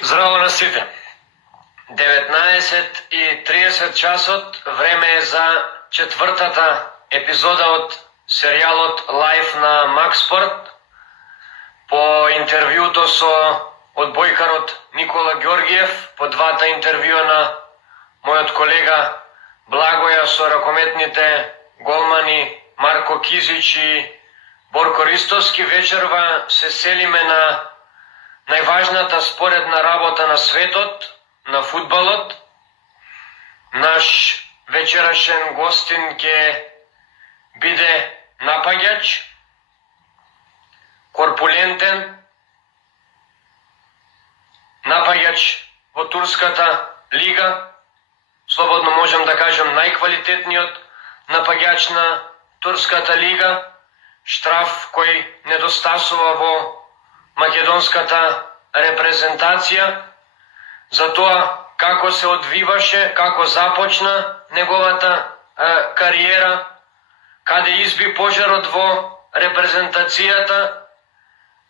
Здраво на сите! 19:30 часот, време е за четвртата епизода од серијалот Live на Макспорт по интервјуто со одбојкарот Никола Ѓоргиев, по двата интервјуа на мојот колега Благоја со ракометните голмани Марко Кизич и Борко Ристовски. Вечерва се селиме на најважната споредна работа на светот, на фудбалот. Наш вечерашен гостин ќе биде напаѓач, корпулентен, напаѓач во турската лига, слободно можам да кажам најквалитетниот напаѓач на турската лига, штраф кој недостасува во македонската репрезентација, за тоа како се одвиваше, како започна неговата кариера, каде изби пожарот во репрезентацијата,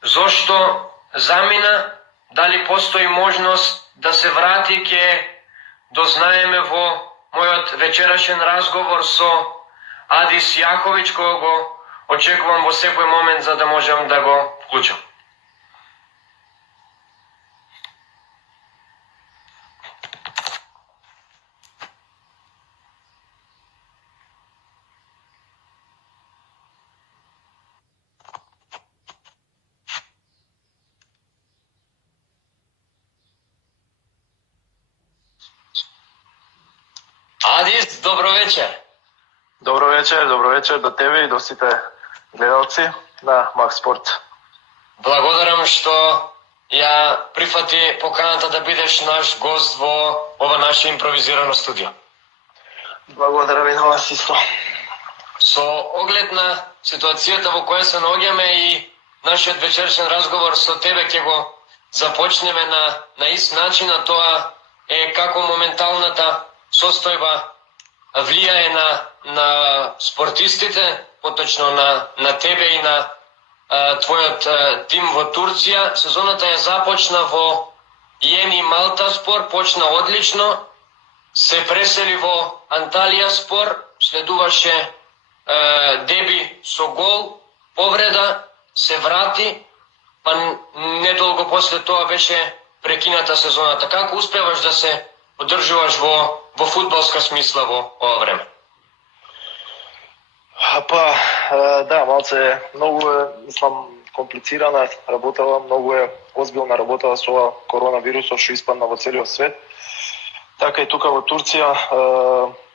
зошто замина, дали постои можност да се врати, ќе дознаеме во мојот вечерашен разговор со Адис Јаховиќ, кој го очекувам во секој момент за да можам да го вклучам. Адис, добро вечер. Добро вечер до тебе и до сите гледалци на Макспорт. Благодарам што ја прифати поканата да бидеш наш гост во ова наше импровизирано студио. Благодарам и на вас исто. Со оглед на ситуацијата во која се наоѓаме и нашиот вечершен разговор со тебе ќе го започнеме на ист начин, а тоа е како моменталната состојба влијае на спортистите, поточно на тебе и на твојот тим во Турција. Сезоната ја започна во Јени Малтаспор, почна одлично, се пресели во Анталија Спор, следуваше деби со гол, повреда, се врати, па недолго после тоа беше прекината сезоната. Како успеваш да се одржуваш во фудбалска смисла во ова време? Да, малце многу е, мислам, комплицирана работава, многу е озбилна работава со ова коронавирусот што испадна во целиот свет. Така и тука во Турција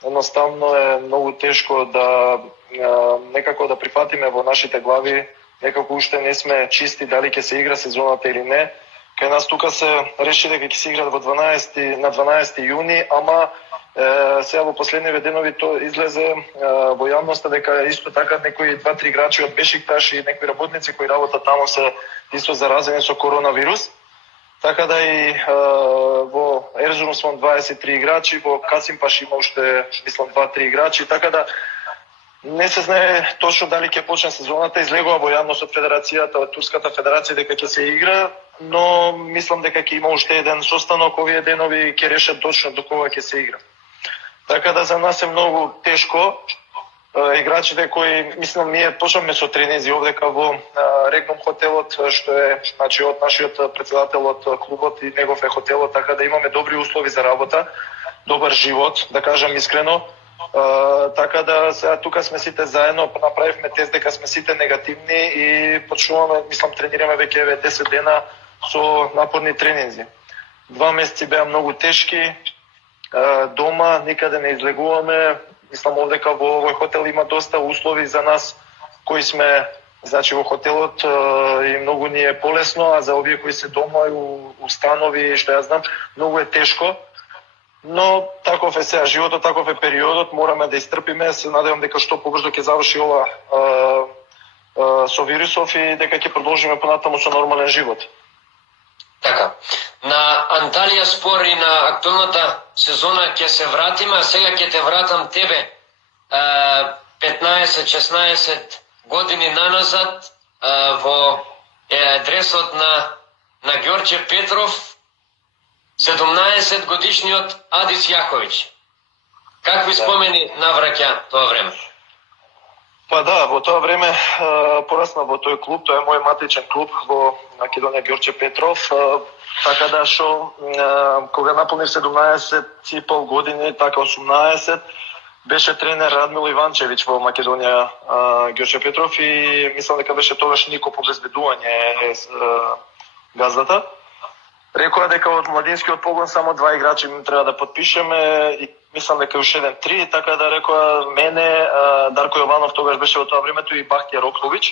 едноставно е многу тешко да некако да прифатиме во нашите глави, некако уште не сме чисти дали ќе се игра сезоната или не. Кај нас тука се реши дека ќе се играт на 12 јуни, ама сега во последниве денови тоа излезе во јавноста дека исто така некои 2-3 играчи од Бешикташ и некои работници кои работат таму се исто заразени со коронавирус. Така да и во Ерзурум 23 играчи, во Касимпаш има уште, мислам, 2-3 играчи, така да не се знае точно дали ќе почне сезоната. Излегува во јавност од Федерацијата, од Турската федерација дека ќе се игра, но мислам дека ќе има уште еден состанок овие денови и ќе решат точно до кога ќе се игра. Така да за нас е многу тешко. Играчите кои, мислам, ние почнавме со тренинзи овдека во Регнум хотелот, што е, значи, од нашиот претседател од клубот и негов е хотелот, така да имаме добри услови за работа, добар живот, да кажам искрено. Така да сега тука сме сите заедно, направивме тест дека сме сите негативни и почнуваме, мислам, тренираме веќе 10 дена со напорни тренинзи. 2 месеци беа многу тешки, дома никаде не излегуваме. Мислам, овдека во овој хотел има доста услови за нас кои сме, значи, во хотелот и многу ни е полесно, а за овие кои се дома и установи, што ја знам, многу е тешко. Но таков е сега животот, таков е периодот, мораме да истрпиме. Се надевам дека што побрзо ќе заврши ова со вирусов и дека ќе продолжиме понатаму со нормален живот. Така, на Анталија Спор и на актуелната сезона ќе се вратиме, а сега ќе те вратам тебе 15-16 години наназад во адресот на Ѓорче Петров, 17 годишниот Адис Јаховиќ. Какви спомени навраќа тоа време? Па да, во тоа време порасна во тој клуб, тоа е мој матичен клуб во Македонија Ѓорче Петров, така да шо кога наполнив 17,5 години, така 18, беше тренер Радмил Иванчевиќ во Македонија Ѓорче Петров и мислам дека беше тогаш Нико по обезбедување газдата. Рекоа дека од младинскиот погон само 2 играчи треба да подпишеме и мислам дека уште 1-3, така да рекоа мене, Дарко Јованов тогаш беше во тоа времето и Бахтија Рокловиќ.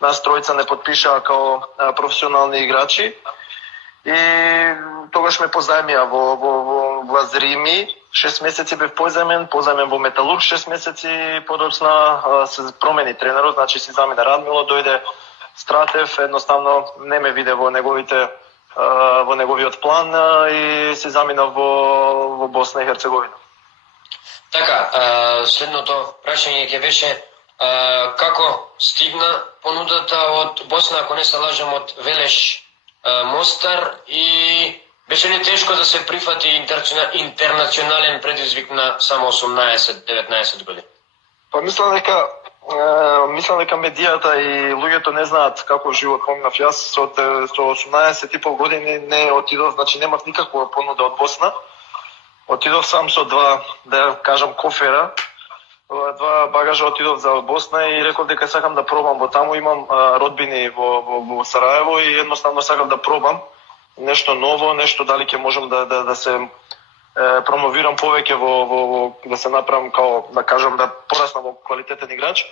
Нас тројца не подпишаа као професионални играчи. И тогаш ме позајмија во Зрими, 6 месеци бев позајмен во Металург, 6 месеци подоцна се промени тренерот, значи си замина Радмило, дојде Стратев, едноставно не ме виде во неговиот план и се замина во Босна и Херцеговина. Така, следното прашање ќе беше како стигна понудата од Босна, ако не се лажам, од Велеш Мостар и беше ли тешко да се прифати интернационален предизвик на само 18-19 години? Па мислам дека медијата и луѓето не знаат како живот поминав јас со 18,5 години не отидов, значи немав никаква понуда од Босна. Отидов сам со 2, да кажам, кофера, 2 багажа отидов за Босна и реков дека сакам да пробам, во таму имам родбини во Сараево и едноставно сакам да пробам нешто ново, нешто дали ќе можам да се промовирам повеќе да се направам као, да кажам, да пораснам во квалитетен играч.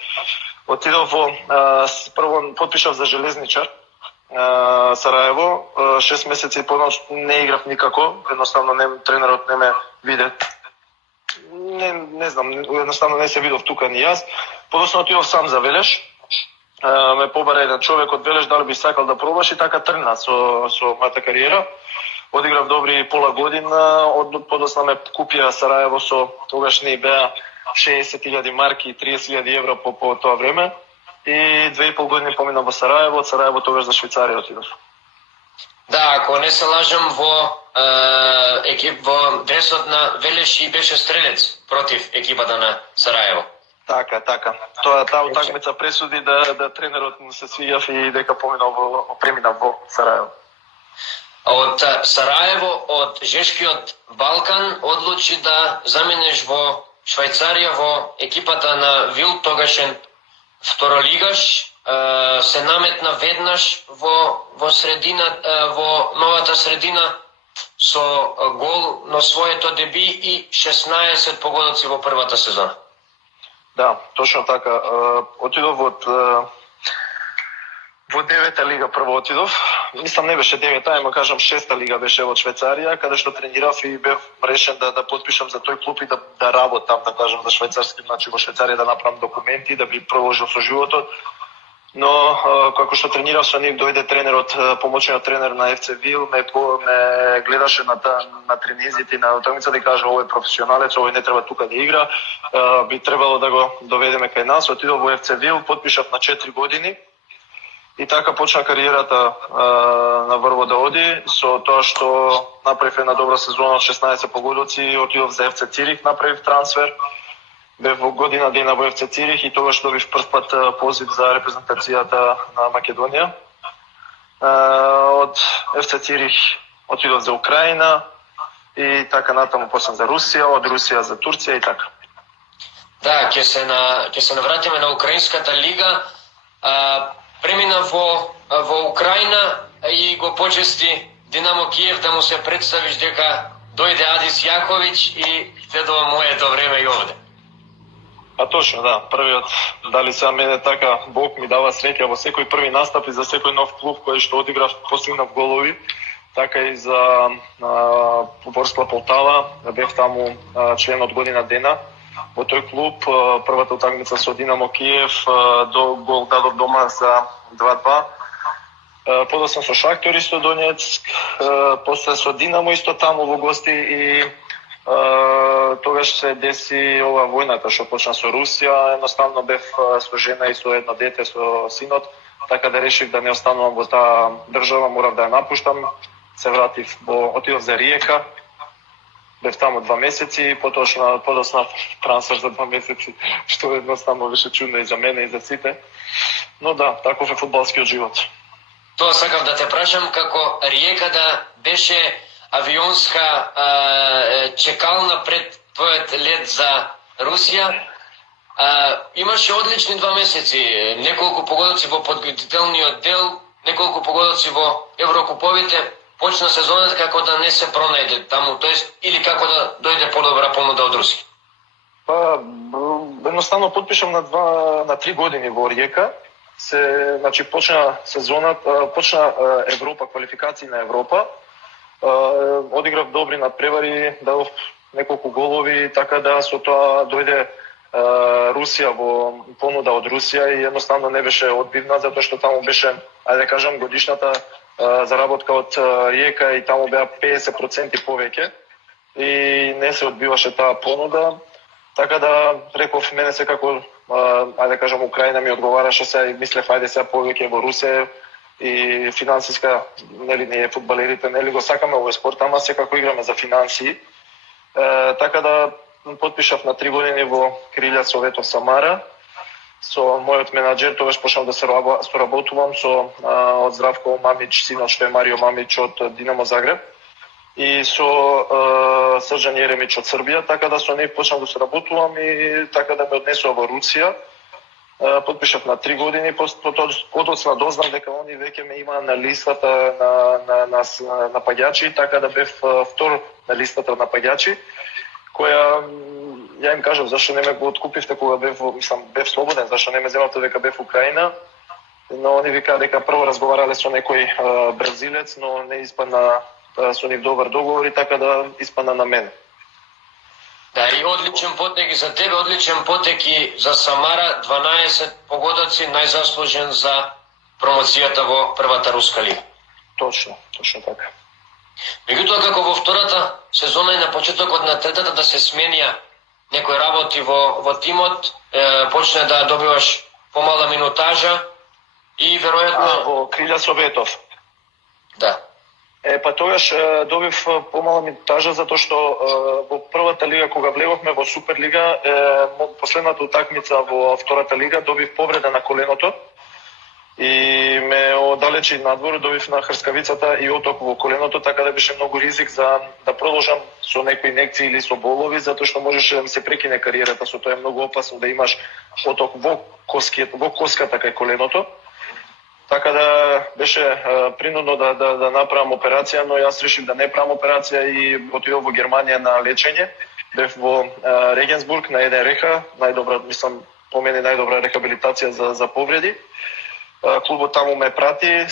Отидов прво потпишав за Железничар Сараево, 6 месеци и половина не играв никако, едноставно тренерот не ме виде. Не знам, едноставно не се видов тука ни јас. Подоцна отидов сам за Велеш. Ме побара еден човек од Велеш дали би сакал да пробаш и така тргна со мојата кариера. Одиграв добри пола година, подоцна ме купија Сараево со тогаш ни беа 60.000 марки, 30.000 евро по тоа време. И 2,5 години поминав во Сараево, од Сараево тогаш за Швајцарија отидов. Да, ако не се лажам, во дресот на Велеш и беше стрелец против екипата на Сараево. Така. Таа утакмица пресуди да тренерот му се свиѓав и дека преминав во Сараево. Од Сараево, од Жешкиот Балкан, одлучи да заменеш во Швајцарија во екипата на Вил, тогашен второлигаш, се наметна веднаш во новата средина со гол на своето деби и 16 погодоци во првата сезона. Да, точно така. Отидов во 9-та лига прво отидов. Мислам не беше 9-та, ама кажам 6-та лига беше во Швајцарија, каде што тренирав и бев решен да подпишам за тој клуб и да работам, да кажам, за швајцарски, значи во Швајцарија да направам документи, да би продолжил со животот. Но како што тренирав со нив, дојде тренерот, помоćниот тренер на ФЦ Вил, ме гледаше на тренизите, на утакмица да каже овој професионалец, овој не треба тука да игра, би требало да го доведеме кај нас. Отидов во ФЦ Вил, подпишав на 4 години. И така почна кариерата на врво да оди, со тоа што направив една добра сезона од 16 погодоци, отидов за ФЦ Цирих, направив трансфер. Бев во година дена во ФЦ Цирих и тогаш добив прв пат позив за репрезентацијата на Македонија. Од ФЦ Цирих отидов за Украина и така натаму после за Русија, од Русија за Турција и така. Да, ќе се навратиме на Украинската лига. Премина во Украина и го почести Динамо Киев да му се представиш дека дојде Адис Јаховиќ и следува моето време и овде. А точно, да. Првиот, дали сега мене така, Бог ми дава среќа во секој први настап и за секој нов клуб кој што одиграв, постигнав голови, така и за Ворскла Полтава, бев таму член од година дена. Во тој клуб, првата утакмица со Динамо Киев, гол дадов дома за 2-2. Подоцна со Шахтер исто Донецк, после со Динамо исто таму во гости и тогаш се деси ова војната што почна со Русија. Едноставно бев со жена и со едно дете, со синот, така да решив да не останувам во таа држава, морав да ја напуштам. се вратив отидов за Риека, бев таму 2 месеци и подоцна трансфер за 2 месеци, што едноставно беше чудно и за мене и за сите. Но да, таков е фудбалскиот живот. Тоа сакав да те прашам, како Риека да беше авионска чекална пред твојот лет за Русија. Имаше одлични 2 месеци, неколку погодоци во подготвителниот дел, неколку погодоци во Еврокуповите. Почна сезоната како да не се пронајде таму, тоест или како да дојде подобра понуда од Русија? Па, едноставно подпишам на 3 години во Риека. Значи почна сезоната, почна Европа, квалификации на Европа. Одиграв добри надпревари, дадов неколку голови, така да со тоа дојде Русија во понуда од Русија и едноставно не беше одбивна, затоа што таму беше, ајде да кажам, годишната заработка од Риека и таму беа 50% повеќе и не се одбиваше таа понуда. Така да реков, мене секако, ајде да кажам, Украина ми одговараше се и мислев, ајде сега повеќе во Русија и финансиска, нели ние фудбалерите, нели го сакаме овој спорт, ама секако играме за финансии. Така да подпишав на 3 години во Крилја Советов Самара. Со мојот менаџер тогаш почнав да се соработувам со од Здравко Мамич, синот што е Марио Мамич од Динамо Загреб, и со Срџан Јеремич од Србија, така да со нив почнав да се работувам и така да ме однесува во Русија. Подпишав на 3 години, подоцна дознав дека они веќе ме имаа на листата на паѓачи, така да бев втор на листата на паѓачи, која ја им кажав зашто не ме го откупивте кога бев слободен, зашто не ме земавте дека бев Украина, но они викаа дека прво разговарале со некој бразилец, но не испадна со нив добар договор и така да испадна на мене. Да, и одличен потек и за тебе, одличен потек и за Самара, 12 погодоци, најзаслужен за промоцијата во првата руска лига. Точно така. Меѓутоа, како во втората сезона и на почетокот на третата да се сменија некои работи во тимот, почне да добиваш помала минутажа и веројатно... Во Крилја Советов. Да. Па тогаш добив помала минутажа затоа што во првата лига кога влеговме во Суперлига, последната утакмица во втората лига добив повреда на коленото и ме оддалечи надвор, добив на хрскавицата и оток во коленото, така да беше многу ризик за да продолжам со некои инекции или со болови, затоа што можеше да ми се прекине кариерата, со тоа е многу опасно да имаш оток во коската кај коленото. Така да беше принудно да направам операција, но јас решив да не правам операција и отидов во Германија на лечење. Бев во Регенсбург на еден реха, најдобра, мислам, по мене најдобра рехабилитација за повреди. Клубот таму ме прати,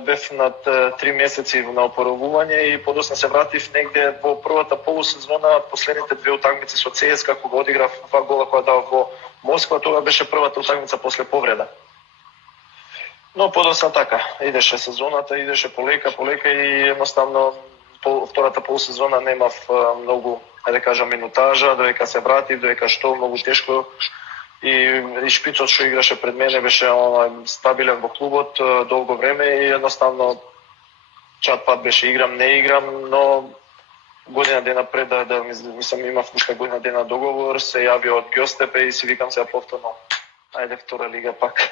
бев над 3 месеци на опоравување и подосна се вратив негде во првата полусезона, последните 2 утакмици со ЦСКА, кога одиграв 2 гола која дав во Москва, тоа беше првата утакмица после повреда. Но подосна така, идеше сезоната, идеше полека и едноставно втората полусезона немав многу, да кажам, минутажа, додека се вратив, додека што многу тешко и шпицот што играше пред мене беше стабилен во клубот долго време и едноставно чат пат беше играм, не играм, но година дена пред мислам имав уште година дена договор, се јави од Гјостепе и си викам сега повторно, ајде втора лига пак.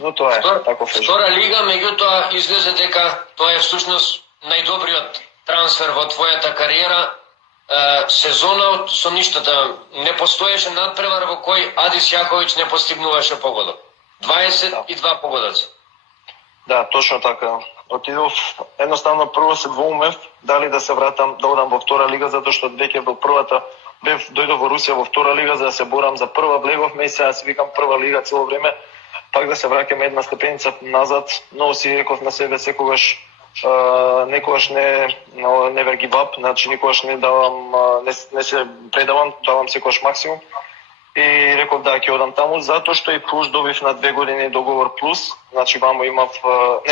Но тоа е, таков е. Втора лига, меѓутоа излезе дека тоа е всушност најдобриот трансфер во твојата кариера. Сезона со ништата не постоеше надпревар во кој Адис Јаховиќ не постигнуваше погодок. 22 погодоци. Да, точно така. Отидов, едноставно прво се двоумев дали да се вратам, да одам во втора лига, затоа што веќе во првата дојдов во Русија во втора лига за да се борам за прва, влеговме и сега си викам прва лига цело време, пак да се враќаме една степеница назад, но си реков на себе секогаш некогаш не never give up, значи никогаш не давам, не се предавам, давам секогаш максимум. И реков да ќе одам таму, затоа што и плюс добив на 2 години договор плюс, значи вамо имав,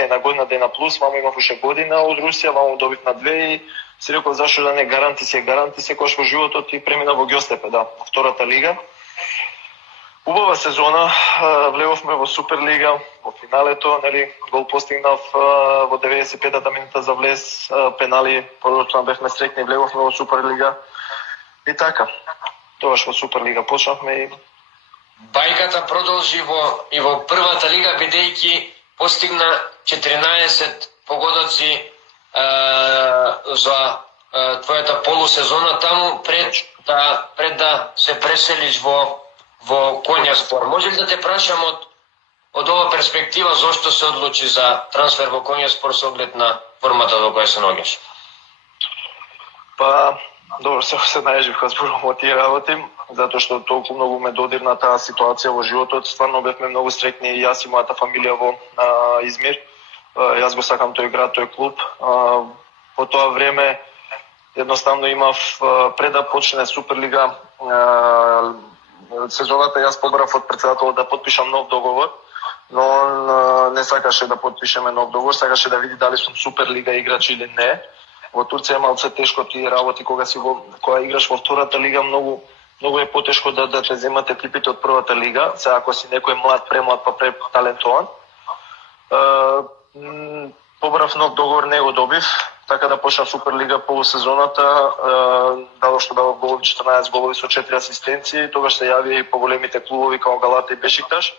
на година дена плюс, вамо имав уште година од Русија, вамо добив на 2 и си реков зашто да не гаранти секогаш во животот и премина во Гјостепе, да, во втората лига. Убава сезона, влеговме во Суперлига, во финалето, нели, гол постигнав во 95-та минута за влез, пенали, продолжно бевме срекни, влеговме во Суперлига. И така, тогаш во Суперлига почнавме и бајката продолжи и во првата лига, бидејќи постигна 14 погодоци за твојата полусезона таму пред да се преселиш во Конјаспор. Може ли да те прашам од ова перспектива зошто се одлучи за трансфер во Конјаспор со оглед на формата во која се наоѓаш? Па, добро, се најжив кога зборувам о тие работи, затоа што толку многу ме додирна таа ситуација во животот. Стварно бевме многу среќни и јас и мојата фамилија во Измир. Јас го сакам тој град, тој клуб. По тоа време едноставно имав пред да почне Суперлига сезоната, јас побарав од претседателот да потпишам нов договор, но он не сакаше да потпишеме нов договор, сакаше да види дали сум Суперлига играч или не. Во Турција е малце тешко тие работи кога играш во втората лига, многу е потешко да те земат екипите од првата лига, се ако си некој млад, премлад па преталентован. Побрав нов договор, не го добив, така да почнав Суперлига полусезоната, дало што давав голови 14 голови со 4 асистенции, тогаш се јави и поголемите клубови како Галата и Бешикташ.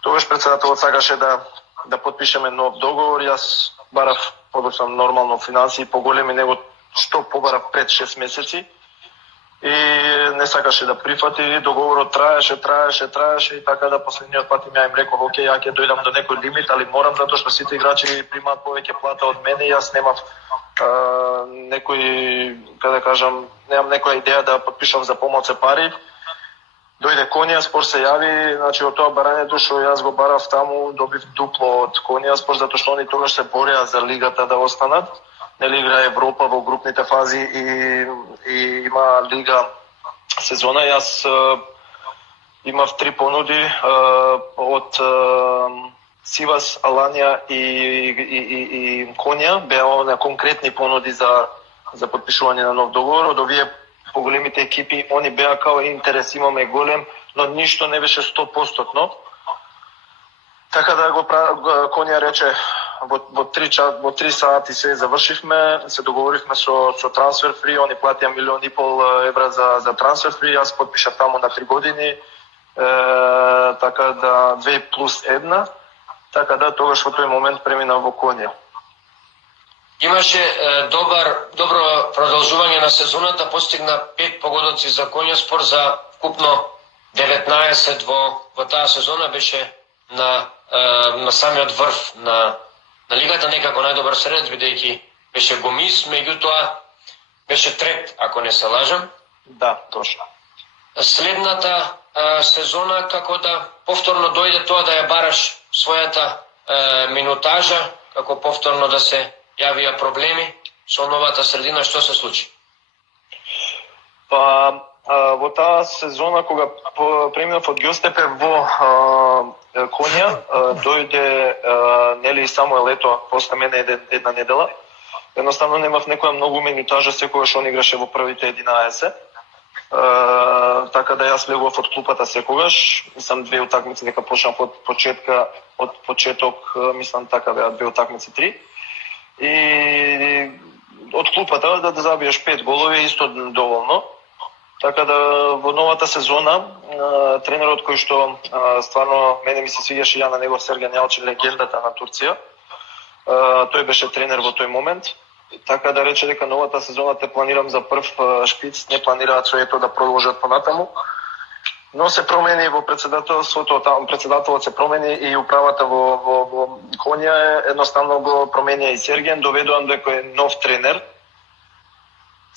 Тогаш претседателот сакаше да потпишеме нов договор, јас барав подоцна нормално финансии поголеми него што побарав пред 6 месеци и не сакаше да прифати, договорот траеше и така да последниот пат ја им реков, окей, ја ќе дојдам до некој лимит, али морам затоа што сите играчи примаат повеќе плата од мене и јас немав немам некоја идеја да потпишам за помалце пари. Дојде Конјаспор, се јави, значи од тоа барањето што јас го барав таму, добив дупло од Конјаспор, затоа што они тогаш се бореа за лигата да останат. Нели игра Европа во групните фази и има лига сезона. Јас имав 3 понуди од Сивас, Аланија и Конја, беа на конкретни понуди за потпишување на нов договор. Од овие поголемите екипи, они беа као интерес имаме голем, но ништо не беше 100%. Така да Конја рече, во 3 сати се завршивме, се договоривме со трансфер фри, они платија 1,5 милион евра за трансфер фри, јас потпишав таму на 3 години, така да 2+1, така да тогаш во тој момент преминав во Конја. Имаше добро продолжување на сезоната, постигна 5 погодоци за Конјаспор, за вкупно 19 во таа сезона, беше на самиот врв на лигата, некако најдобар средец, бидејќи беше Гомис, меѓутоа беше трет, ако не се лажам. Да, точно. Следната сезона, како да повторно дојде тоа да ја бараш својата минутажа, како повторно да се јавија проблеми со новата средина, што се случи? Па, во таа сезона, кога преминав од Ѓостепе во Конја, дојде нели Самуел Ето после мене една недела. Едноставно немав некоја многу минутажа секогаш он играше во првите 11. Така да јас легував од клупата секогаш. Мислам 2 утакмици дека почнав од почеток, мислам така беа 2 утакмици 3. И од клупата да забиеш 5 голови исто доволно. Така да во новата сезона тренерот кој што стварно мене ми се свиѓаше, ја на него Сергеј Јалчин, легендата на Турција. Тој беше тренер во тој момент. Така да рече дека новата сезона те планирам за прв шпиц, не планираат со Ето да продолжат понатаму. Но се промени во претседателството, претседателот се промени и управата во Конја едноставно го променија и Серген, доведувам дека е нов тренер.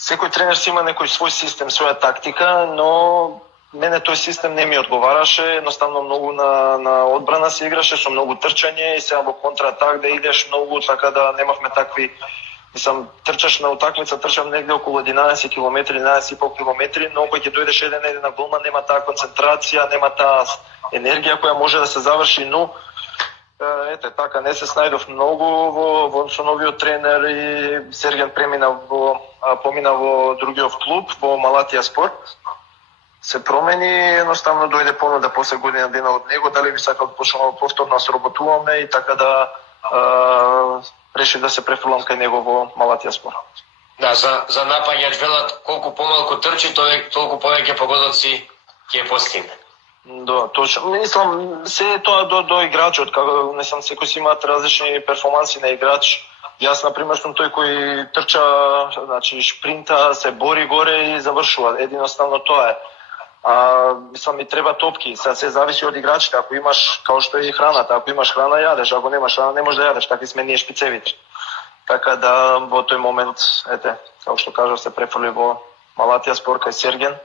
Секој тренер си има некој свој систем, своја тактика, но мене тој систем не ми одговараше, едноставно многу на одбрана се играше, со многу трчање и сега во контратак да идеш многу, така да немавме такви. Мислам, трчаш на утакмица, трчам негде околу 11 км, 11,5 км, но кога ќе дојдеш еден на голман, нема таа концентрација, нема таа енергија која може да се заврши, но ете така не се снајдов многу во со новиот тренер и Серген помина во другиот клуб, во Малатија Спорт. се промени, едноставно дојде понуда после година дена од него, дали би сакал да почнеме повторно да сработуваме и така да решив да се префрлам кај него во Малатијаспор. Да, за напаѓач велат колку помалку трчи, толку повеќе погодоци ќе постигне. Да, точно. Мислам, се тоа до играчот, како не сам секој си имаат различни перформанси на играч. Јас, например, сум тој кој трча, значи шпринта, се бори горе и завршува. Единоставно тоа е. Мислам, ми треба топки. Сега се зависи од играчите. Ако имаш, као што е и храната, ако имаш храна, јадеш. Ако немаш храна, не можеш да јадеш. Такви сме ние шпицевите. Така да, во тој момент, ете, како што кажав, се префрли во Малатијаспор кај Серген.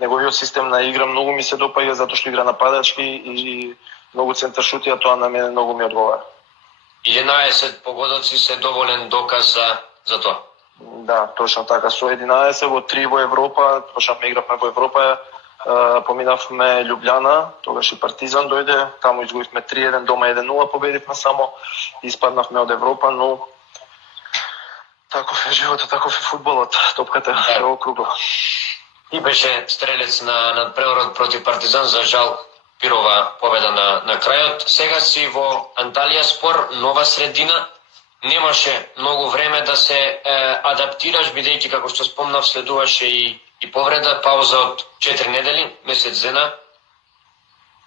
Неговиот систем на игра многу ми се допаѓа, затоа што игра нападачки и многу центар шути, а тоа на мене многу ми одговара. 11 погодоци се доволен доказ за тоа. Да, точно така. Со 11 во 3 во Европа, почнавме игравме во Европа, поминавме Љубљана, тогаш и Партизан дојде, таму изгубивме 3-1, дома 1-0 победивме само, испаднавме од Европа, но таков е животот, таков е фудбалот, топката е округла. И беше стрелец на надпреварот против Партизан, за жал пирова победа на крајот. Сега си во Анталијаспор, нова средина. Немаше многу време да се адаптираш, бидејќи, како што спомнав, следуваше и повреда, пауза од 4 недели, месец дена.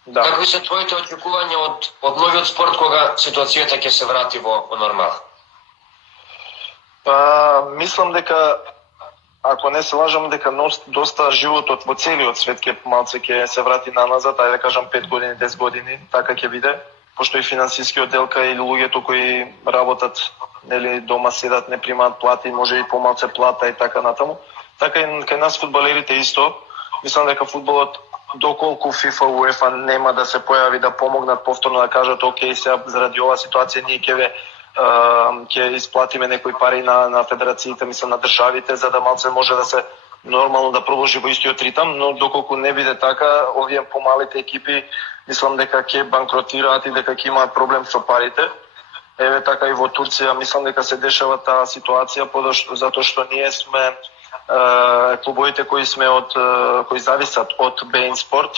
Да. Какви се твоите очекувања од новиот спорт кога ситуацијата ќе се врати во нормал? Мислам дека, ако не се лажам, дека доста животот во целиот свет ќе се врати наназад, ајде да кажам 5 години, 10 години, така ќе биде, пошто и финансискиот делка и луѓето кои работат, нели, дома седат, не примаат плати, може и помалце плата и така натаму. Така и кај нас фудбалерите исто. Мислам дека фудбалот, доколку ФИФА, УЕФА нема да се појави да помогнат повторно да кажат окей, сега заради оваа ситуација ние ќе исплатиме некои пари на федерациите, мислам на државите, за да малце може да се нормално да продолжи во истиот ритам, но доколку не биде така, овие помалите екипи мислам дека ќе банкротираат и дека ќе имаат проблем со парите. Еве така и во Турција мислам дека се дешава таа ситуација, затоа што ние сме клубовите кои зависат од Беин Спорт,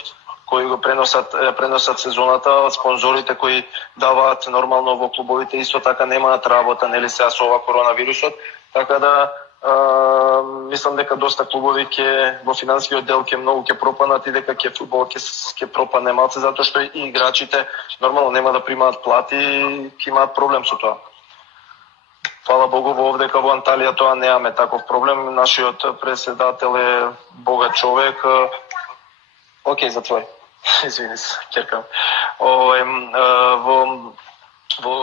кои го преносат сезоната, спонзорите кои даваат нормално во клубовите исто така немаат работа, нели сега со ова коронавирусот, така да мислам дека доста клубови во финансискиот дел многу ќе пропаднат и дека фудбалот ќе пропадне малце, затоа што и играчите нормално нема да примаат плати и ќе имаат проблем со тоа. Фала Богу, овдека во Анталија тоа немаме таков проблем. Нашиот председател е богат човек. Океј, затвори. Извини се, керкам. Во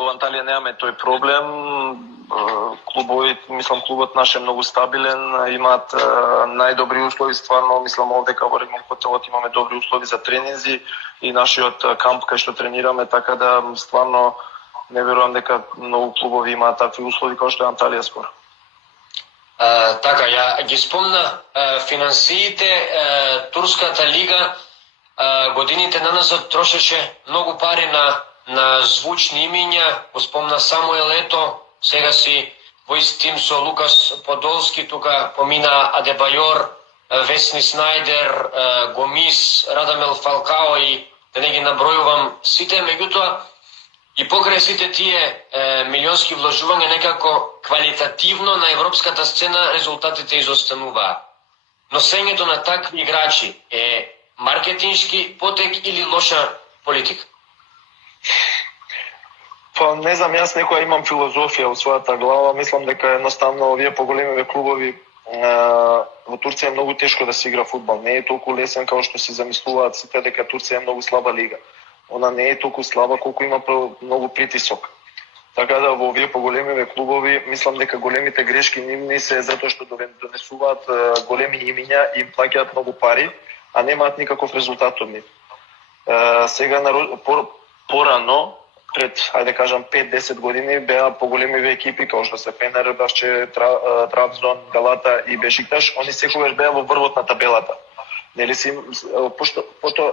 Анталија немаме тој проблем. Клубот наш е многу стабилен, имаат најдобри услови, стварно, мислам овдека во Римон хотелот имаме добри услови за тренинзи и нашиот камп кај што тренираме, така да стварно не верувам дека многу клубови имаат такви услови како што е Анталијаспор. Така, ја ги спомна финансиите, Турската лига годините наназад трошеше многу пари на звучни имиња, го спомна Самуел Ето, сега си во ист тим со Лукас Подолски, тука помина Адебајор, Весни Снајдер, Гомис, Радамел Фалкао и да не ги набројувам сите, меѓутоа и покрај сите тие милионски вложувања некако квалитативно на европската сцена резултатите изостануваат. Носењето на такви играчи е маркетиншки потек или лоша политика? Па не знам, јас некоја имам филозофија во својата глава, мислам дека едноставно овие поголемиве клубови во Турција е многу тешко да се игра фудбал. Не е толку лесен како што се замислуваат сите дека Турција е многу слаба лига. Она не е толку слаба колку има многу притисок. Така да во овие поголемиве клубови мислам дека големите грешки нивни се затоа што донесуваат големи имиња и им плаќаат многу пари, а немаат никаков резултат од нив. Сега порано, пред, ајде кажам, 5-10 години беа поголемиве екипи, како што се Фенербахче, Трабзон, Галата и Бешикташ, они секогаш беа во врвот на табелата. Нели си,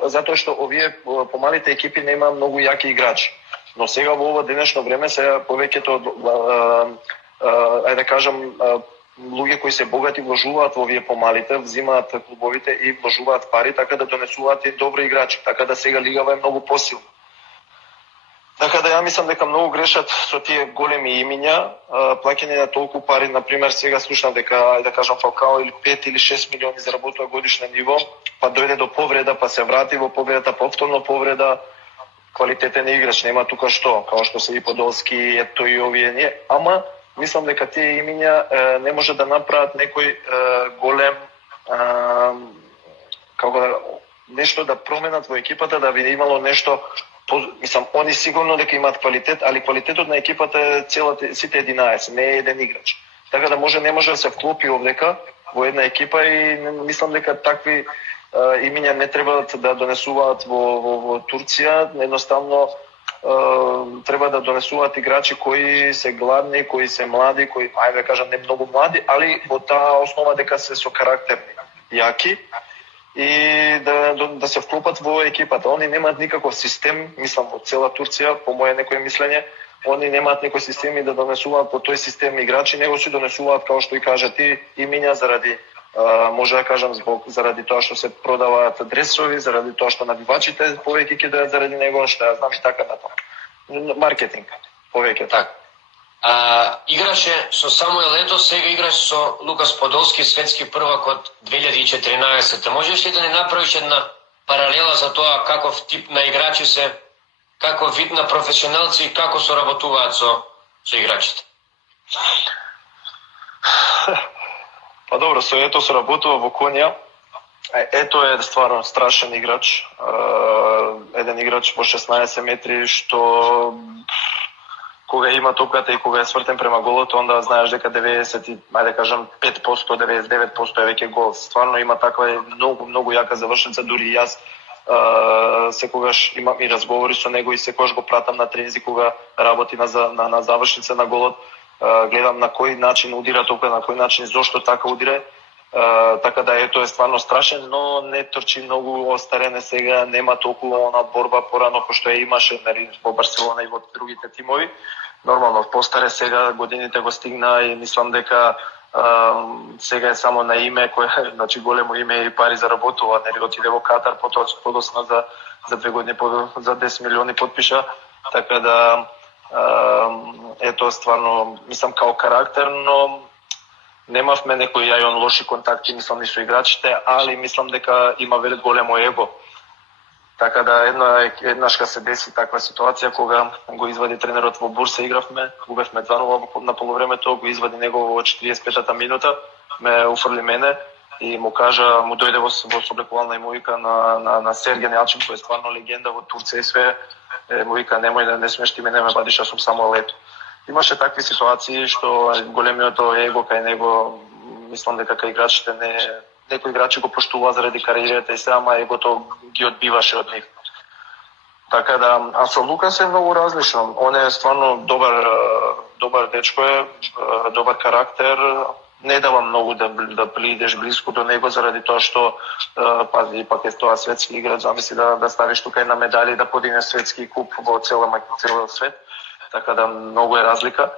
затоа што овие помалите екипи нема многу јаки играчи. Но сега во ова денешно време се повеќето, ајде да кажам, луѓе кои се богати вложуваат во овие помалите, взимаат клубовите и вложуваат пари така да донесуваат и добри играчи, така да сега лигава е многу посилна. Така да ја мислам дека многу грешат со тие големи имиња, плаќање на толку пари, например сега слушнав дека ајде да кажам Фалкао или 5 или 6 милиони заработува годишно ниво, па дојде до повреда, па се врати во повредата, повторно повреда, квалитетен играч, нема тука што, како што се и Подолски, ето и овие не, ама мислам дека тие имиња не може да направат некој голем како да нешто да променат во екипата, да би имало нешто. Мислам, они сигурно дека имаат квалитет, али квалитетот на екипата е сите 11, не е еден играч. Така да не може да се вклопи овдека во една екипа и мислам дека такви имиња не треба да донесуваат во Турција, едноставно треба да донесуваат играчи кои се гладни, кои се млади, кои, ајде да кажам, не многу млади, али во таа основа дека се со карактерни, јаки и да се вклопат во екипата. Они немаат никаков систем, мислам, во цела Турција, по моје некој мислење, они немаат некој систем и да донесуваат по тој систем играчи, него си донесуваат, како што и кажа ти, имиња заради може да кажам заради тоа што се продаваат дресови, заради тоа што навивачите повеќе ќе дојдат заради него, што ја знам и така натаму. Маркетинг повеќе. Так. Играше со Самуел Ето, сега играш со Лукас Подолски, светски првак од 2014. Можеш ли да ни направиш една паралела за тоа каков тип на играчи се, каков вид на професионалци и како соработуваат со играчите? Па добро, со Ето се работува во Конја. Ето е стварно страшен играч. Еден играч по 16 метри што кога има топката и кога е свртен према голот, онда знаеш дека 90, ајде да кажам 5%, 99% е веќе гол. Стварно има таква многу јака завршница, дури и јас секогаш имам и разговори со него и секогаш го пратам на тренинзи кога работи на завршница на голот. Гледам на кој начин удира топка, на кој начин, зошто така удира. Така да ето е стварно страшен, но не трчи многу, остарен е сега, нема толку она борба порано кој што ја имаше во Барселона и во другите тимови. Нормално, постаре сега, годините го стигна и мислам дека сега е само на име, кое, значи големо име и пари заработува, отиде во Катар, потоа подосна за 2 години, за 10 милиони подпиша, така да ето стварно, мислам као карактер, но немавме некои јајон лоши контакти, мислам ни со играчите, али мислам дека има велик големо его. Така да еднаш се деси таква ситуација кога го извади тренерот во Бурса, игравме, губевме 2-0 на полувремето, го извади него во 45-та минута, ме уфрли мене и му кажа, му дојде во соблекувална и му вика на Серген Јалчин, кој е стварно легенда во Турција и све, му вика немој да не смеш ти мене ме вадиш, јас сум само Лето. Имаше такви ситуации што големиото его кај него, мислам дека кај играчите некои играчи го поштува заради кариерата и се, ама егото ги одбиваше од нив. Така да, а со Лукас е многу различно. Он е стварно добар дечко е, добар карактер, не дава многу да придеш близко до него заради тоа што пази, пак е тоа светски играч, замисли да ставиш тука една медали да подигне светски куп во целиот свет. Така да многу е разлика.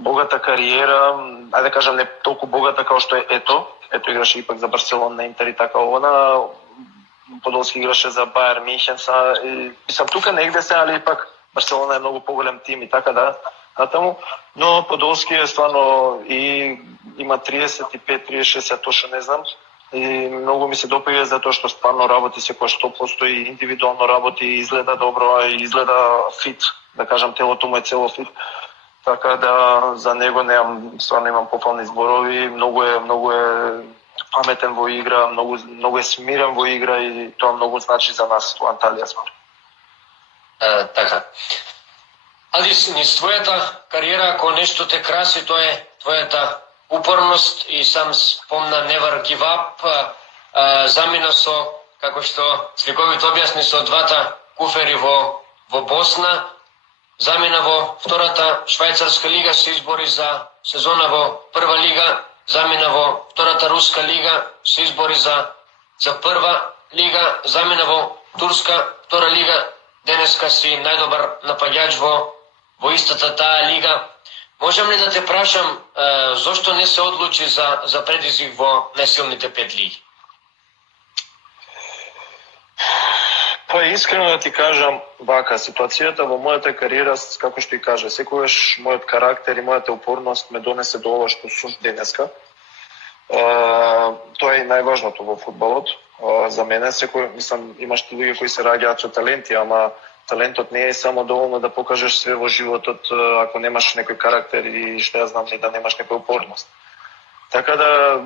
Богата кариера, ајде да кажам не толку богата како што е Ето играше ипак за Барселона, Интер и така она. Подолски играше за Бајер Минхен, и мислам тука негде се, али ипак Барселона е многу поголем тим и така да натаму, но Подолски е стварно и има 35-36, ја точно не знам, и многу ми се допаѓа затоа што стварно работи секој 100% и индивидуално работи, изгледа добро и изгледа фит, да кажам телото му е цело фит. Така да за него стварно имам пофални зборови, многу е паметен во игра, многу е смирен во игра и тоа многу значи за нас во Анталија спорт. Така. Адис, низ твојата кариера, ако нешто те краси, тоа е твојата упорност и сам спомна Never Give Up, замина со, како што сликовито објасни, со 2 куфери во Босна, замина во втората швајцарска лига, се избори за сезона во прва лига, замина во втората руска лига, се избори за прва лига, замина во турска втора лига, денеска си најдобар напаѓач во истата таа лига. Можам ли да те прашам зошто не се одлучи за предизвик во најсилните 5 лиги? Па искрено да ти кажам, вака, ситуацијата во мојата кариера, како што и кажа, секогаш мојот карактер и мојата упорност ме донесе до ова што сум денеска. Тоа е и најважното во фудбалот. За мене секој, мислам, имаш луѓе кои се раѓаат со таленти, ама талентот не е само доволно да покажеш све во животот ако немаш некој карактер и што ја знам, да немаш некоја упорност. Така да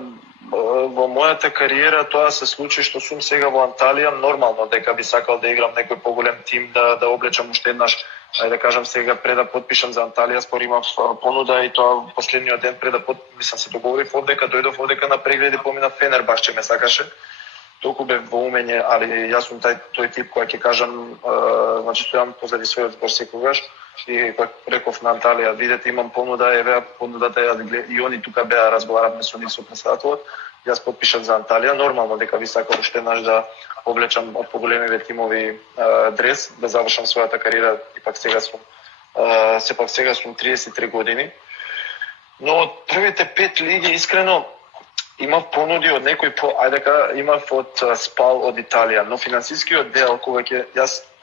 во мојата кариера тоа се случи што сум сега во Анталија, нормално дека би сакал да играм некој поголем тим, да облечам уште еднаш, да кажам сега пред да потпишам за Анталија, спор имав понуда и тоа последниот ден пред да мислам се договорив одека, дојдов одека на преглед и поминав Фенербахче ме сакаше. Толку бев во умење, али јас сум тој тип кој ќе кажам, значи стојам позади својот збор секогаш и пак реков на Анталија, видете имам понуда, еве понудата ја и они тука беа, разговаравме со нив со председателот, јас потпишав за Анталија, нормално дека ви сакам уште еднаш да облечам од поголемиве тимови дрес, да завршам својата кариера, и пак сега сум сепак сега сум 33 години. Но од првите 5 лиги искрено имав понуди од некој имав од Спал од Италија, но финансискиот дел кога ќе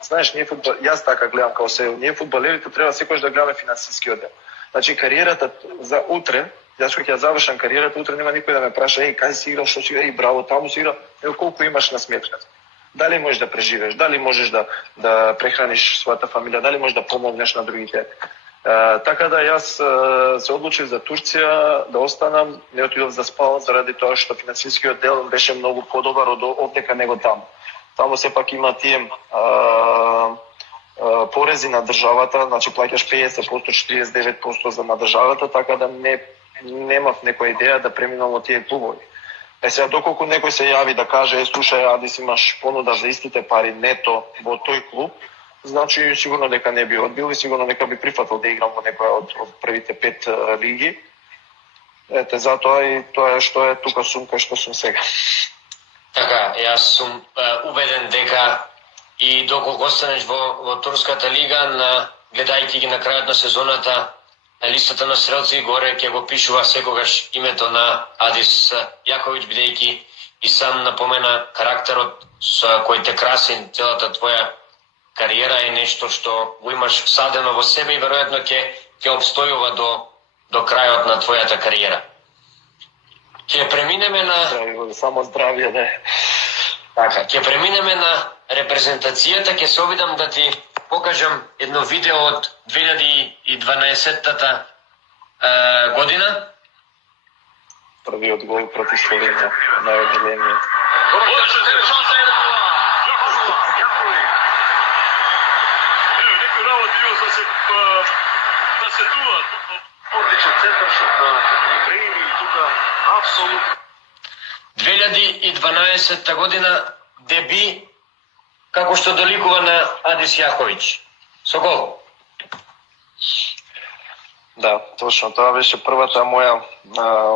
знаеш, јас така гледам као се, ние фудбалерите треба секогаш да гледаме финансискиот дел. Значи кариерата за утре, јас кога ќе завршам кариерата утре нема никој да ме праша кај си играл, што си играл, браво, таму си играл, колку имаш на сметката. Дали можеш да преживееш, дали можеш да прехраниш својата фамилија, дали можеш да помогнеш на другите. Така да јас се одлучив за Турција да останам, не отидов за Спал заради тоа што финансискиот дел беше многу подобар од овдека него таму. Таму сепак има тие порези на државата, значи плаќаш 50%, 49% за на државата, така да немав некоја идеја да преминам во тие клубови. Сега доколку некој се јави да каже слушај, Адис имаш понуда за истите пари нето во тој клуб, значи сигурно дека не би одбил и сигурно дека би прифатил да играм во некоја од првите 5 лиги. Ете, затоа и тоа е што е тука сум кај што сум сега. Така, јас сум убеден дека и доколку останеш во турската лига, гледајќи ги на крајот на сезоната, на листата на стрелци горе ќе го пишува секогаш името на Адис Јаковиќ, бидејќи и сам напомена карактерот со кој те краси целата твоја кариера е нешто што го имаш садено во себе и веројатно ќе обстојува до крајот на твојата кариера. Ќе преминеме на само здравје, да. Така, ќе преминеме на репрезентацијата, ќе се обидам да ти покажам едно видео од 2012 година. Првиот гол против Словенија, најомилениот. Да се туа, одличен центаршот на Украина и тука апсолутно. 2012 година деби како што доликува на Адис Јаковиќ. Со гол. Да, точно. Тоа беше првата моја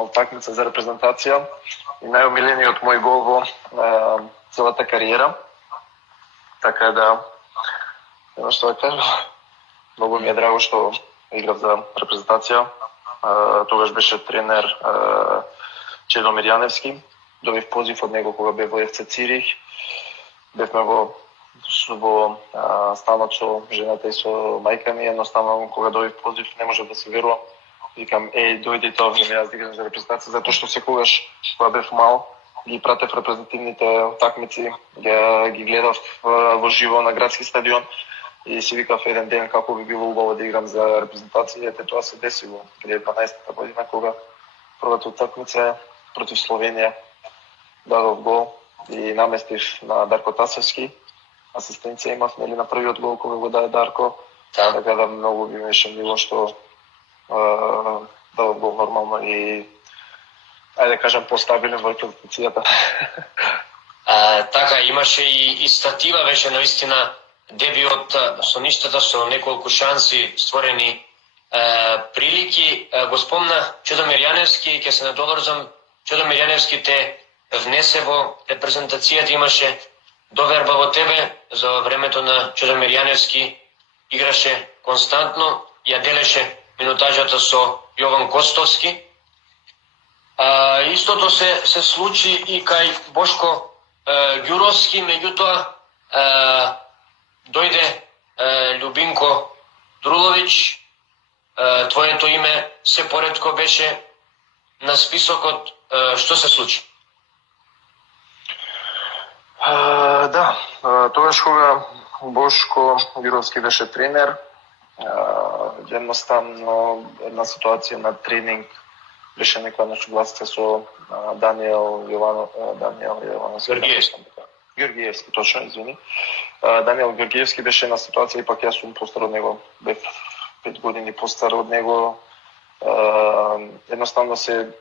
утакмица за репрезентација и најомилениот мој гол во целата кариера. Така да, што да кажам, многу ми е драго што играв за репрезентација. Тогаш беше тренер Чедомир Јаневски. Добив позив од него кога бев во ФЦ Цирих. Бевме во станот со жената и со мајка ми. Едноставно, кога добив позив, не може да се верувам. Викам, дојди тоа време, јас да играм за репрезентација, затоа што секогаш, кога бев мал, ги пратев репрезентативните утакмици, ги гледав во живо на градски стадион и си викав еден ден како би било убаво да играм за репрезентација. Ете, тоа се деси во 2012 година, кога првата утакмица против Словенија дадов гол и наместив на Дарко Тасевски. Асистенција имав на првиот гол кога го даде Дарко. Така да многу би беше мило што дадов гол нормално и ајде кажам постабилен во репрезентацијата. Така, имаше и статива, беше наистина дебиот со ништата, со неколку шанси створени прилики. Го спомна Чедомир Јаневски, ќе се надоврзам. Чедомир Јаневски те внесе во репрезентацијата, имаше доверба во тебе за времето на Чедомир Јаневски, играше константно, ја делеше минутажата со Јован Костовски. Истото се случи и кај Бошко Ѓуровски, меѓутоа дојде Љубинко Друловиќ, твоето име се поредко беше на списокот. Што се случи? Да, тогаш кога Бошко Ѓуровски беше тренер, едноставно една ситуација на тренинг беше некоја несогласие со Даниел Георгиевски, точно, извини. Даниел Георгиевски беше на ситуација, и пак јас сум постар од него, бев 5 години постар од него. Едноставно се,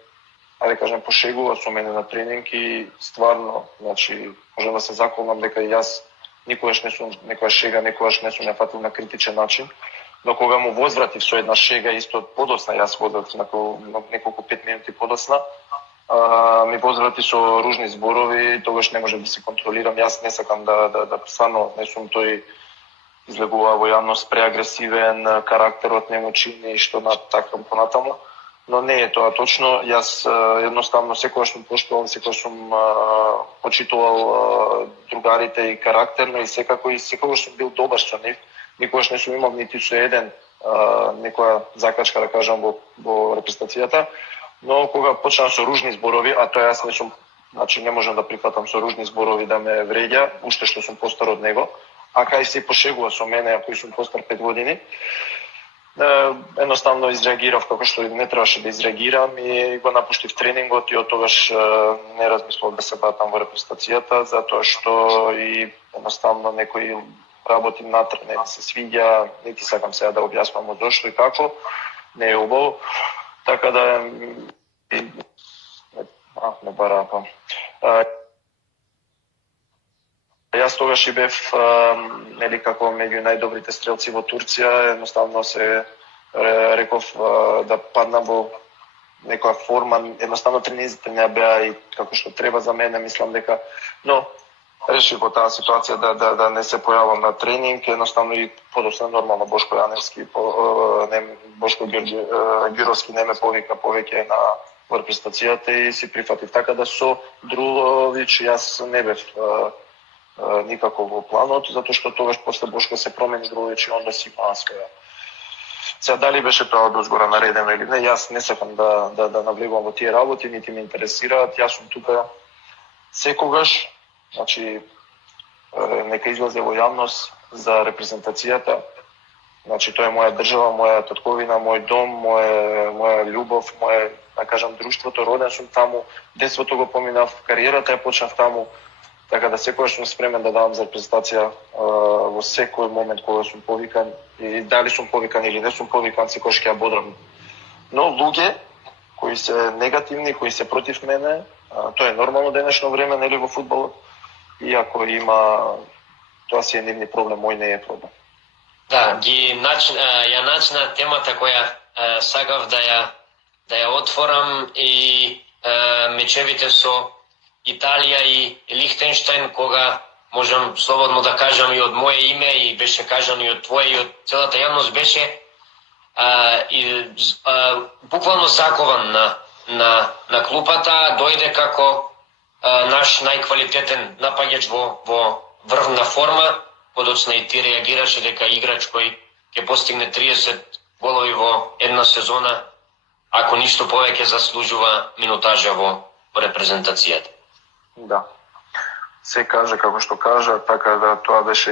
ајде кажем, пошегува со мене на тренинг и стварно, значи, можам да се заколнам дека јас никогаш не сум некоја шега, некогаш не сум ја фатил на критичен начин, но кога му возвратив со една шега исто подоцна, јас возвратив неколку 5 минути подоцна, ми возврати со ружни зборови, тогаш не можев да се контролирам. Јас не сакам да стварно не сум тој, излегува во јавност преагресивен, карактерот не му чини што на така понатаму, но не е тоа точно. Јас едноставно секогаш сум поштовал, секогаш сум почитувал другарите и карактерно и секогаш сум бил добар со нив. Никогаш не сум имал нити со еден некоја закачка, да кажам, во репрезентацијата, но кога почнам со ружни зборови, а тоа јас не сум, значи не можам да прифатам со ружни зборови да ме вреѓа, уште што сум постар од него, а кај се пошегува со мене, кој сум постар 5 години, едноставно изреагирав како што не требаше да изреагирам и го напуштив тренингот и од тогаш не размислував да се батам во репрезентацијата, затоа што и едноставно некои работи натре не ми се свиѓа, нити сакам сега да објаснувам од зошто и како, не е убаво, така да не бара па. Јас тогаш и бев нели како меѓу најдобрите стрелци во Турција, едноставно се реков да паднам во некоја форма, едноставно тренизите не беа и како што треба за мене, мислам дека, но решив во таа ситуација да не се појавам на тренинг, едноставно и подоцна нормално Бошко Јаневски, Бошко Ѓуровски не ме повика повеќе во репрезентацијата и си прифатив. Така да со Друловиќ јас не бев никако во планот, затоа што тогаш после Бошко се промени Друловиќ и онда си имаа своја. Сега дали беше тоа дозгора наредено или не, јас не сакам да навлегувам во тие работи, нити ме интересираат. Јас сум тука секогаш, значи нека излезе во јавност за репрезентацијата. Значи тоа е моја држава, моја татковина, мој дом, моја љубов, моја, да кажам, друштвото, роден сум таму, детството го поминав, кариерата ја почнав таму. Така да секогаш сум спремен да давам за репрезентација во секој момент кога сум повикан и дали сум повикан или не сум повикан, секогаш ќе ја бодрам. Но луѓе кои се негативни, кои се против мене, тоа е нормално денешно време, нели, во фудбалот. Иако има, тоа си е нивни проблем, мој не е проблем. Да, ја начина темата која сакав да ја отворам и мечевите со Италија и Лихтенштајн, кога можам слободно да кажам и од моје име и беше кажано и од твое и од целата јавност, беше буквално закован на клупата, дојде како наш најквалитетен напаѓач во врвна форма, подоцна и ти реагираше дека играч кој ќе постигне 30 голови во една сезона, ако ништо повеќе заслужува минутажа во репрезентацијата. Да. Се кажа како што кажа, така да тоа беше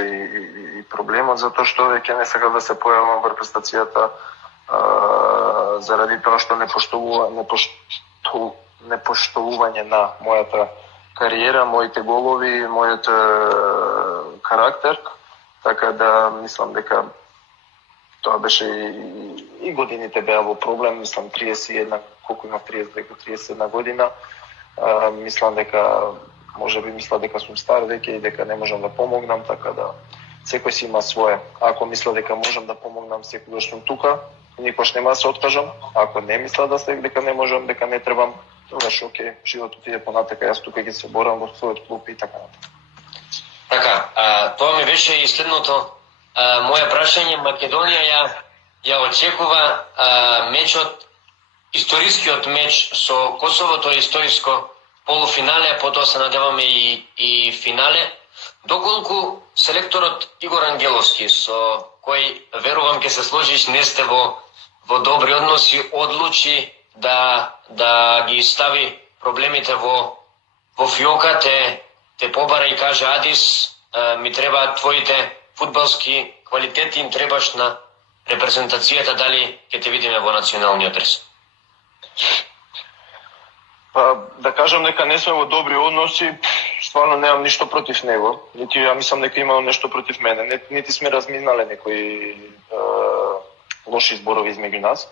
и проблемот, затоа што веќе не сакав да се појавам во репрезентацијата заради тоа што непоштовување на мојата кариера, моите голови, мојот карактер, така да мислам дека тоа беше и годините беа во проблем, мислам 31, колку имав 31 година, мислам дека можеби мисла дека сум стар веќе и дека не можам да помогнам, така да секој си има свое. Ако мисла дека можам да помогнам, секогаш сум тука, никош нема да се откажам. Ако не мисла дека не можам, дека не требам, тогаш окей, животот иде понатака, јас тука ќе се борам во својот клуб и така натаму. Така, тоа ми беше и следното моје прашање. Македонија ја ја очекува мечот, историскиот меч со Косово, тоа е историско полуфинале, а потоа се надеваме и финале. Доколку селекторот Игор Ангеловски, со кој верувам ќе се сложиш, не сте во добри односи, одлучи да ги стави проблемите во фиока, те побара и каже: Адис, ми требаат твоите фудбалски квалитети, им требаш на репрезентацијата, дали ќе те видиме во националниот рез? Па, да кажам дека не сме во добри односи, стварно немам ништо против него, нити ја мислам дека имал нешто против мене, нити сме разминале некои лоши зборови измеѓу нас.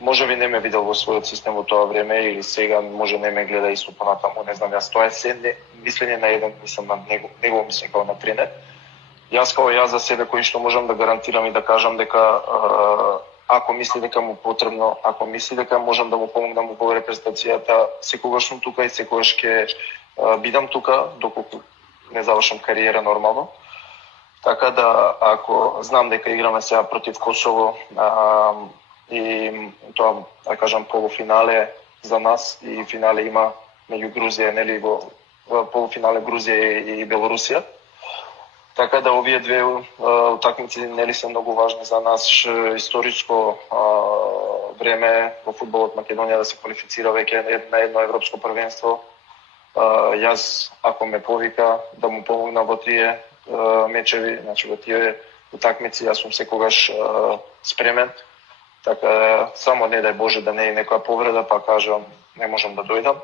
Може би не ме видел во својот систем во тоа време, или сега може не ме гледа исто понатаму, не знам, јас тоа е се мислење на еден, мислам на негово мислење како на тренер. Јас као јас за себе кој што можам да гарантирам и да кажам дека ако мисли дека му потребно, ако мисли дека можам да му помогнам во репрезентацијата, секогаш сум тука и секогаш ќе бидам тука доколку не завршам кариера нормално. Така да, ако знам дека играме сега против Косово и тоа, да кажам, полуфинале за нас и финале има меѓу Грузија, нели, во полуфинале Грузија и Белорусија. Така да овие две утакмици нели се многу важни за нас, историско време во фудбалот Македонија да се квалифицира веќе на едно европско првенство. Јас, ако ме повика да му помогнам во тие мечеви, значи во тие утакмици, јас сум секогаш спремен. Така, само не дај Боже да не е некоја повреда, па кажам не можам да дојдам.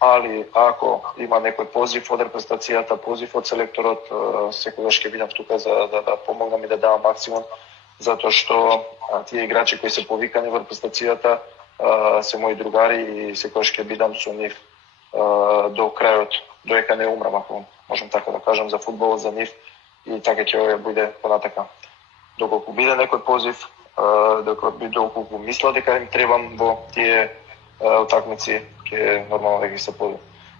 Али ако има некој позив од репрезентацијата, позив од селекторот, секогаш ќе бидам тука за да помогнам и да давам максимум, затоа што тие играчи кои се повикани во репрезентацијата се мои другари и секогаш ќе бидам со нив до крајот, доека не умрам, ако можам така да кажам, за фудбалот, за нив, и така ќе биде понатака. Доколку биде некој позив, доколку мисла дека им требам во тие утакмици, ќе нормално да ги се поди.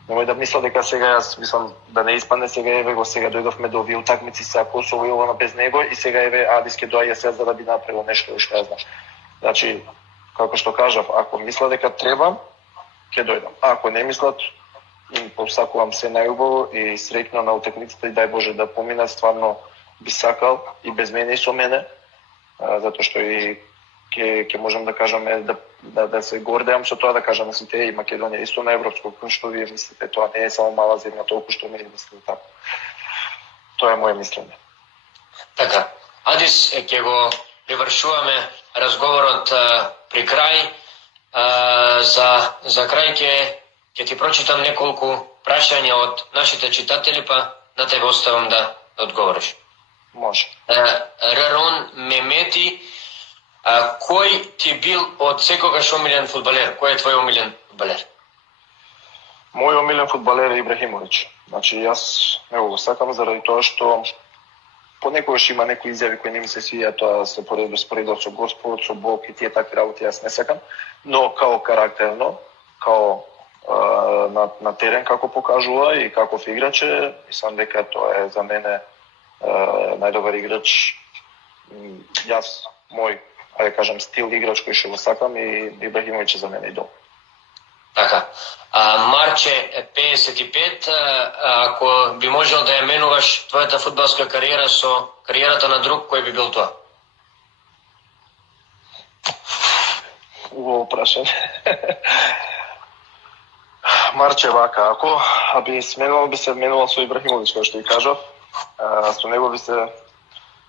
Немој да мисла дека сега јас мислам да не испадне сега, еве го сега дојдовме до овие утакмици са Косово и ова без него и сега еве Адис ќе доаѓа сега за да би направил нешто што ја знам. Значи, како што кажав, ако мисла дека треба, ќе дојдам. А ако не мислат, им посакувам се најубаво и среќно на утакмиците и дај Боже да помина, стварно би сакал и без мене и со мене, затоа што и ќе можам да кажаме да се гордеам со тоа, да кажам сите и Македонија исто на европско, како што вие мислите, тоа не е само мала земја, толку што ние мислите така. Тоа е моје мислење. Така, Адис, ќе го привршуваме разговорот при крај. За крај ќе ти прочитам неколку прашања од нашите читатели, па на тебе оставам да одговориш. Може. Рарон Мемети, кој ти бил од секогаш омилен фудбалер? Кој е твој омилен фудбалер? Мој омилен фудбалер е Ибрахимович. Значи, јас него го сакам заради тоа што понекогаш има некои изјави кои не ми се свија, тоа се споредува со Господ, со Бог и тие такви работи јас не сакам, но као карактерно, као на терен како покажува и каков играч е, мислам дека тоа е за мене најдобар играч. Јас, мој, да кажам, стил играч кој што го сакам и Ибрахимович е за мене идол. Така. Марче 55, ако би можел да ја менуваш твојата фудбалска кариера со кариерата на друг, кој би бил тоа? Убаво прашање. Марче вака, ако би сменувал, би се менувал со Ибрахимович, кој што и кажав. Со него би се...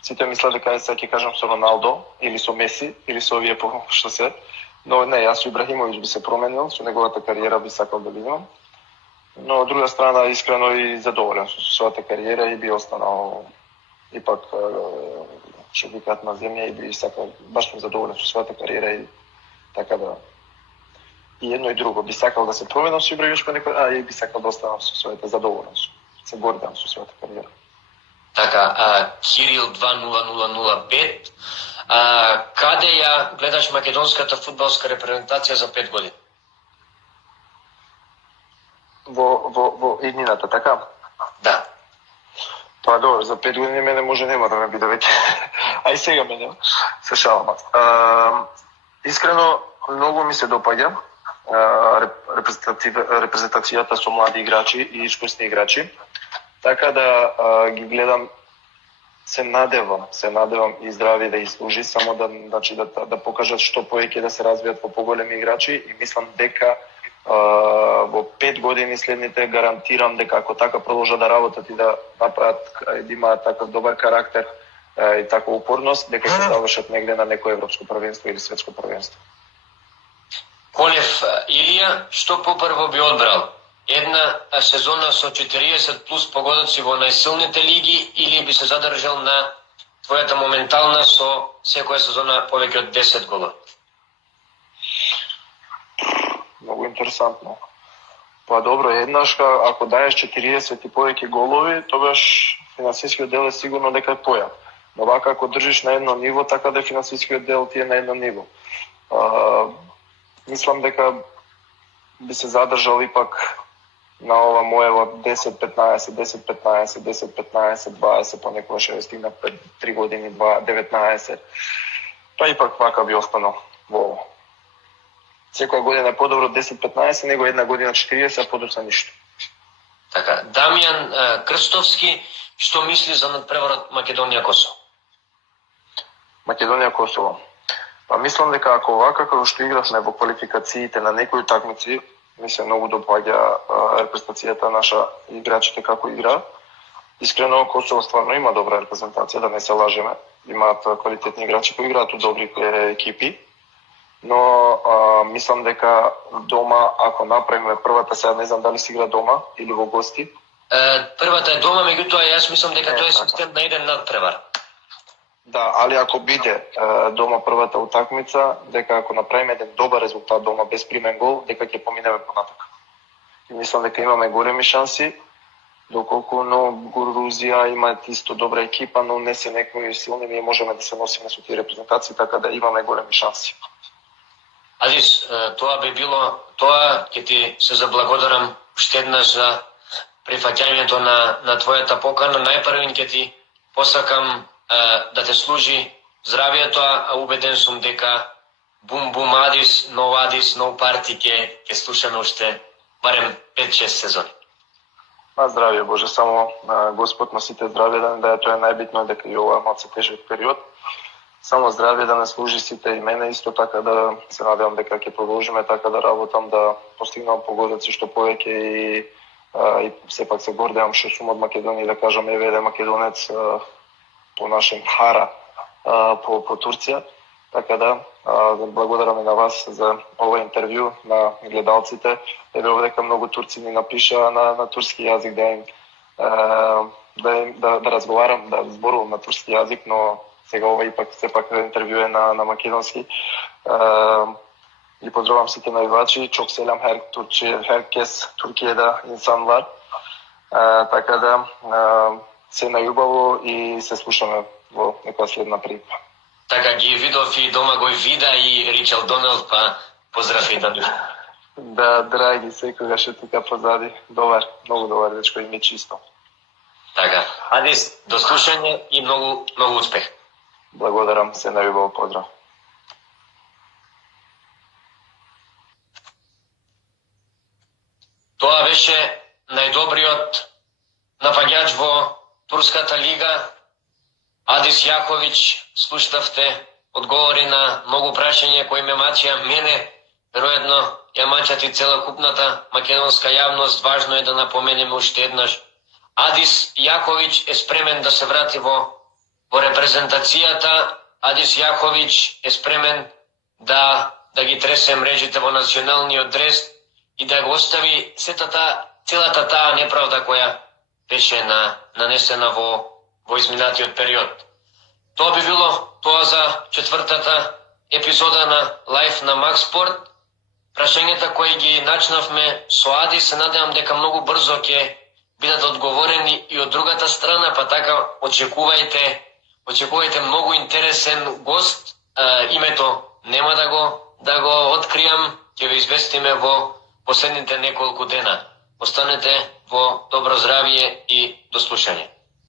Сите мислат дека сега ќе кажам со Роналдо, или со Меси, или со овие што се. Но не, јас со Ибрахимович би се променил, со неговата кариера би сакал да видам. Но од друга страна, искрено и задоволен со својата кариера и би останал ипак што викаат на земја и би сакал, баш сум задоволен со својата кариера и така да... И едно и друго, би сакал да се променам со Ибрахимович, и би сакал да останам со својата задоволеност. Се гордам со својата кариера. Така, Кирил 20005, каде ја гледаш македонската фудбалска репрезентација за 5 години? Во иднината, така? Да. Па добро, за 5 години мене може нема да ме биде веќе. А и сега ме нема. Се шалам. Искрено, многу ми се допаѓа репрезентацијата со млади играчи и искусни играчи. Така да ги гледам, се надевам и здрави да изслужи, само да покажат што повеќе да се развијат во поголеми играчи и мислам дека во 5 години следните гарантирам дека ако така продолжат да работат и да направат, да имаат таков добар карактер и таква упорност, дека ќе завршат негде на некое европско првенство или светско првенство. Колев Илија, што попрво би одбрал? Една сезона со 40 плюс погодоци во најсилните лиги или би се задржал на твојата моментална со секоја сезона повеќе од 10 голови? Многу интересантно. Па добро, еднаш ако даеш 40 и повеќе голови, тогаш финансискиот дел е сигурно дека е појак. Но вака ако држиш на едно ниво, така да финансискиот дел ти е на едно ниво. Мислам дека би се задржал ипак на ова моево 10-15, 10-15, 10-15, 20, понекогаш ќе стигна 3 години, 19. Па ипак вака би останал во ово. Секоја година е подобро 10-15, него една година 40, а подоцна ништо. Така, Дамјан Крстовски, што мисли за надпреварот Македонија-Косово? Македонија-Косово. Па мислам дека ако вака како што игравме во квалификациите на некои такмици, ми се многу допаѓа репрезентацијата наша, играчите како игра. Искрено Косово стварно има добра репрезентација, да не се лажеме. Имаат квалитетни играчи кои играат у добри екипи. Но мислам дека дома, ако направиме првата, сега не знам дали се игра дома или во гости. Првата е дома, меѓутоа јас мислам дека тоа е систем на еден надпревар. Да, али ако биде дома првата утакмица, дека ако направиме еден добар резултат дома без примен гол, дека ќе поминеме понатака. И мислам дека имаме големи шанси, доколку Грузија има исто добра екипа, но не се некои силни, ние можеме да се носиме со тие репрезентации, така да имаме големи шанси. Адис, тоа би било, тоа ќе ти се заблагодарам уште еднаш за прифаќањето на твојата покана. Најпрвин ќе ти посакам да те служи здравието, а убеден сум дека бум Адис, но парти ќе слушаме уште барем 5-6 сезони. Здравје Боже, само Господ на сите здравје да не даде, тоа е најбитно, дека и ова малце тежок период. Само здравје да не служи сите и мене, исто така да се надевам дека ќе продолжиме така да работам, да постигнам погодоци што повеќе и сепак се гордеам што сум од Македонија, да кажам еве македонец по нашем хара по Турција. Така да благодарам и на вас за ова интервју, на гледалците. Еве овдека многу турци ми напишаа на турски јазик да разговарам, да зборувам на турски јазик, но сега ова ипак сепак интервју е на македонски. И поздравам сите највачи, чок селам herkes Туркиједа инсанлар. Така да се најубаво и се слушаме во некоја следна прилика. Така ги видов и дома го вида и Ричард Доналд, па поздрав и Данил. Да, драги, секогаш е тука позади. Добар, многу добар дечко и ми чисто. Така, Адис, до слушање и многу успех. Благодарам, се најубаво, поздрав. Тоа беше најдобриот напаѓач во Турската лига, Адис Јаховиќ. Слушнавте одговори на многу прашања кои ме мачија мене, веројатно ја мачат и целокупната македонска јавност. Важно е да напоменеме уште еднаш. Адис Јаховиќ е спремен да се врати во репрезентацијата. Адис Јаховиќ е спремен да ги тресе мрежите во националниот дрес и да го остави целата таа неправда која беше нанесена во изминатиот период. Тоа би било тоа за четвртата епизода на Лайф на Макспорт. Прашањата кои ги начнавме со Адис, се надевам дека многу брзо ќе бидат одговорени и од другата страна, па така очекувајте многу интересен гост. Името нема да го откријам, ќе ве известиме во последните неколку дена. Останете во добро здравје и до слушање.